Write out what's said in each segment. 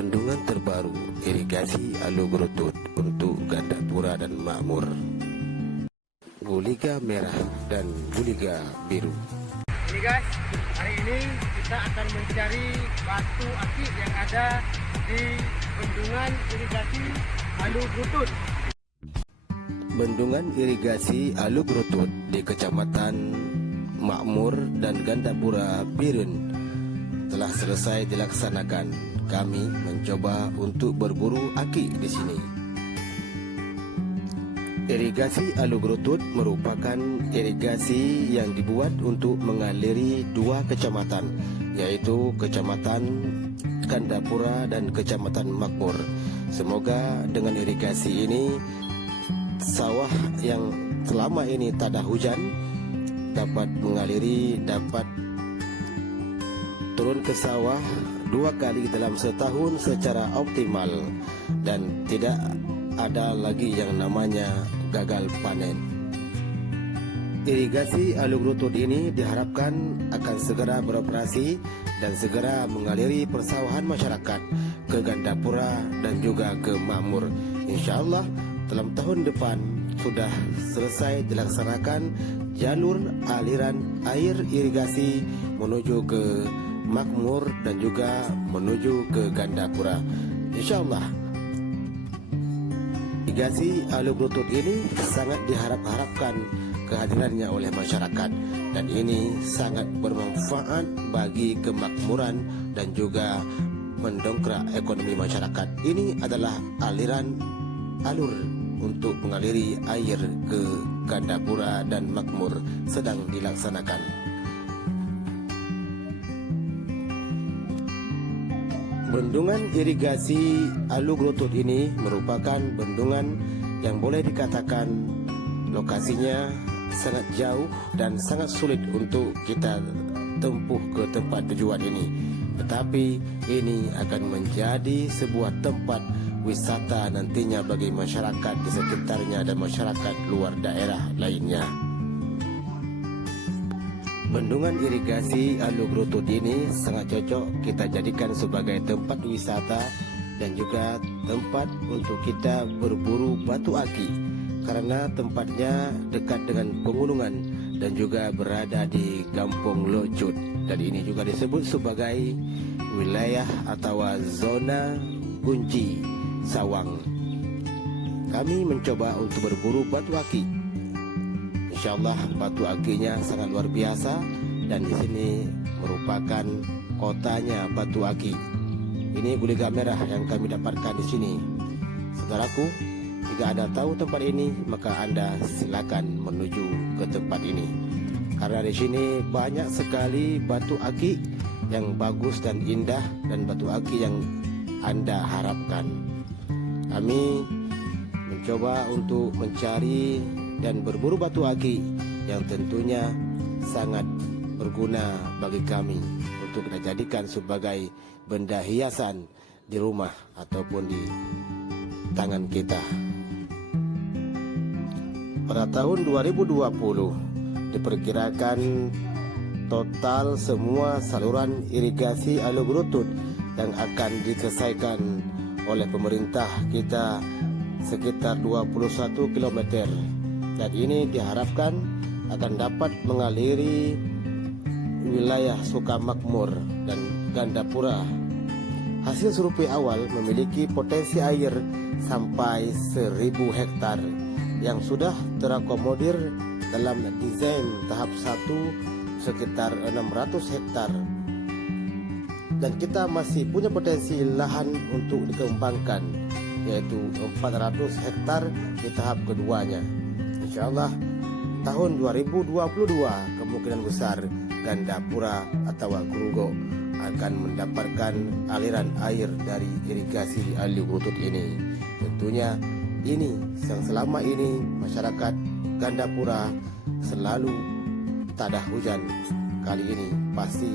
Bendungan terbaru irigasi Alugrotut untuk Gandapura dan Makmur, Buliga Merah dan Buliga Biru. Ini guys, hari ini kita akan mencari batu akik yang ada di bendungan irigasi Alugrotut. Bendungan irigasi Alugrotut di Kecamatan Makmur dan Gandapura Birun telah selesai dilaksanakan. Kami mencoba untuk berburu akik di sini. Irigasi Alugrotut merupakan irigasi yang dibuat untuk mengaliri dua kecamatan, yaitu Kecamatan Gandapura dan Kecamatan Makmur. Semoga dengan irigasi ini sawah yang selama ini tak ada hujan dapat mengaliri, dapat turun ke sawah 2 kali dalam setahun secara optimal, dan tidak ada lagi yang namanya gagal panen. Irigasi Alugrotut ini diharapkan akan segera beroperasi dan segera mengaliri persawahan masyarakat ke Gandapura dan juga ke Makmur. InsyaAllah dalam tahun depan sudah selesai dilaksanakan jalur aliran air irigasi menuju ke Makmur dan juga menuju ke Gandapura. InsyaAllah irigasi Alugrotut ini sangat diharapkan kehadirannya oleh masyarakat, dan ini sangat bermanfaat bagi kemakmuran dan juga mendongkrak ekonomi masyarakat. Ini adalah alur untuk mengaliri air ke Gandapura dan Makmur sedang dilaksanakan. Bendungan irigasi Alugrotut ini merupakan bendungan yang boleh dikatakan lokasinya sangat jauh dan sangat sulit untuk kita tempuh ke tempat tujuan ini. Tetapi ini akan menjadi sebuah tempat wisata nantinya bagi masyarakat di sekitarnya dan masyarakat luar daerah lainnya. Bendungan irigasi Alugrotut ini sangat cocok kita jadikan sebagai tempat wisata dan juga tempat untuk kita berburu batu akik, karena tempatnya dekat dengan pegunungan dan juga berada di Kampung Locut, dan ini juga disebut sebagai wilayah atau zona kunci sawang. Kami mencoba untuk berburu batu akik. InsyaAllah batu akiknya sangat luar biasa, dan di sini merupakan kotanya batu akik. Ini Buliga Merah yang kami dapatkan di sini. Saudaraku, jika Anda tahu tempat ini, maka Anda silakan menuju ke tempat ini, karena di sini banyak sekali batu akik yang bagus dan indah, dan batu akik yang Anda harapkan. Kami mencoba untuk mencari dan berburu batu akik yang tentunya sangat berguna bagi kami untuk kita jadikan sebagai benda hiasan di rumah ataupun di tangan kita. Pada tahun 2020 diperkirakan total semua saluran irigasi Alugrotut yang akan diselesaikan oleh pemerintah kita sekitar 21 km. Dan ini diharapkan akan dapat mengaliri wilayah Sukamakmur dan Gandapura. Hasil survei awal memiliki potensi air sampai 1000 hektar yang sudah terakomodir dalam desain tahap 1 sekitar 600 hektar. Dan kita masih punya potensi lahan untuk dikembangkan, yaitu 400 hektar di tahap keduanya. InsyaAllah tahun 2022 kemungkinan besar Gandapura atau Grunggo akan mendapatkan aliran air dari irigasi Alugrotut ini. Tentunya ini yang selama ini masyarakat Gandapura selalu tak ada hujan, kali ini pasti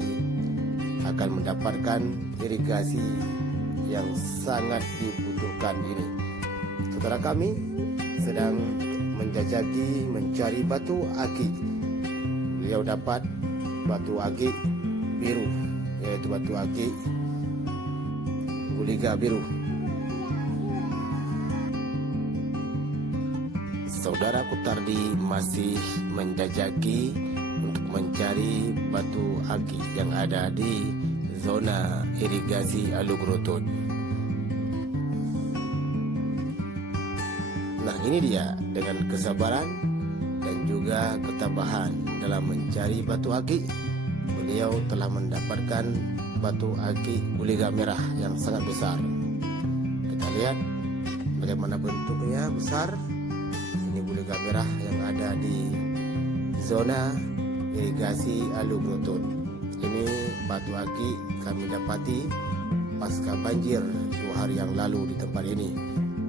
akan mendapatkan irigasi yang sangat dibutuhkan ini. Saudara kami sedang menjajaki mencari batu akik. Beliau dapat batu akik biru, yaitu batu akik Kuliga Biru. Saudara Kutardi masih menjajaki untuk mencari batu aki yang ada di zona irigasi Alugrotut. Nah, ini dia, dengan kesabaran dan juga ketabahan dalam mencari batu aki, beliau telah mendapatkan batu aki kuliga merah yang sangat besar. Kita lihat bagaimana bentuknya, besar. Ini kuliga merah yang ada di zona irigasi Alugrotut. Ini batu aki kami dapati pasca banjir 2 hari yang lalu di tempat ini.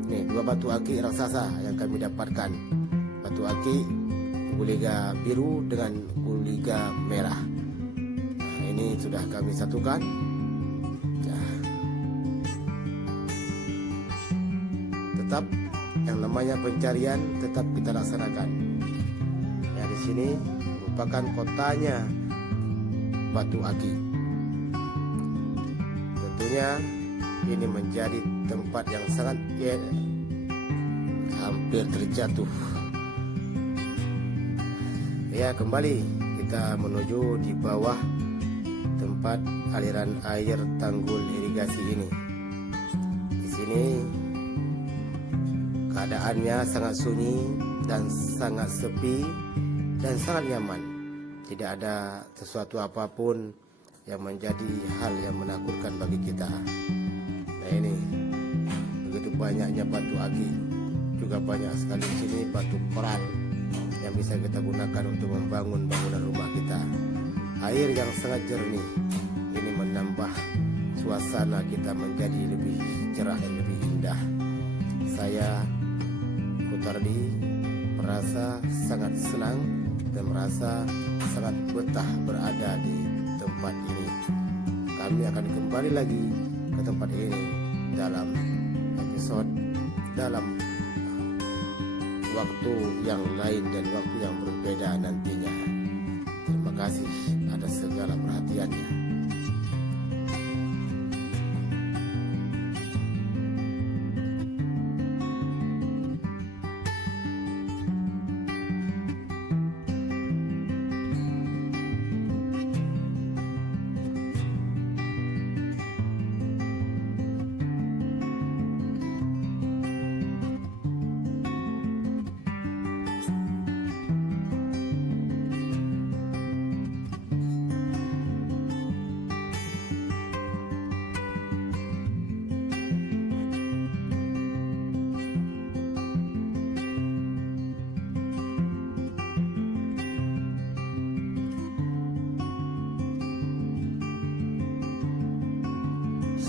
Ini 2 batu aki raksasa yang kami dapatkan. Batu aki kuliga biru dengan kuliga merah. Nah, ini sudah kami satukan. Nah, tetap yang namanya pencarian tetap kita laksanakan. Ya, di sini merupakan kotanya batu aki. Tentunya ini menjadi tempat yang sangat hampir terjatuh. Ya, kembali kita menuju di bawah tempat aliran air tanggul irigasi ini. Di sini keadaannya sangat sunyi dan sangat sepi dan sangat nyaman. Tidak ada sesuatu apapun yang menjadi hal yang menakutkan bagi kita. Nah, ini begitu banyaknya batu aki, juga banyak sekali di sini batu koral yang bisa kita gunakan untuk membangun bangunan rumah kita. Air yang sangat jernih ini menambah suasana kita menjadi lebih cerah dan lebih indah. Saya Kutardi merasa sangat senang dan merasa sangat betah berada di tempat ini. Kami akan kembali lagi ke tempat ini dalam episode, dalam waktu yang lain dan waktu yang berbeda nantinya. Terima kasih atas segala perhatiannya.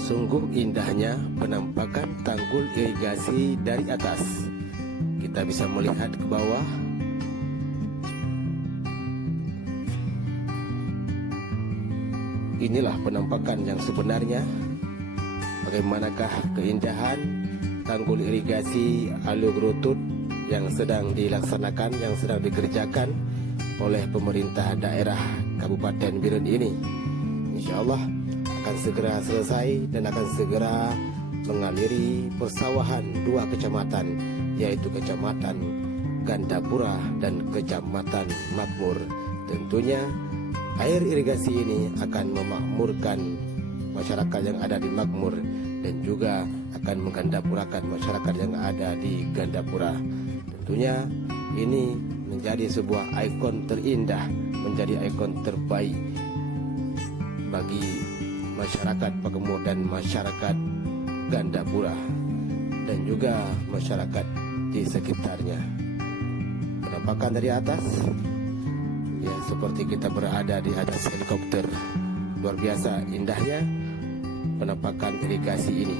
Sungguh indahnya penampakan tanggul irigasi dari atas. Kita bisa melihat ke bawah. Inilah penampakan yang sebenarnya. Bagaimanakah keindahan tanggul irigasi Alugrotut yang sedang dilaksanakan, yang sedang dikerjakan oleh pemerintah daerah Kabupaten Biren ini. Insya Allah akan segera selesai dan akan segera mengaliri persawahan 2 kecamatan, yaitu Kecamatan Gandapura dan Kecamatan Makmur. Tentunya air irigasi ini akan memakmurkan masyarakat yang ada di Makmur dan juga akan menggandapurakan masyarakat yang ada di Gandapura. Tentunya ini menjadi sebuah ikon terindah, menjadi ikon terbaik bagi masyarakat Makmur dan masyarakat Gandapura dan juga masyarakat di sekitarnya. Penampakan dari atas, ya seperti kita berada di atas helikopter. Luar biasa indahnya penampakan irigasi ini.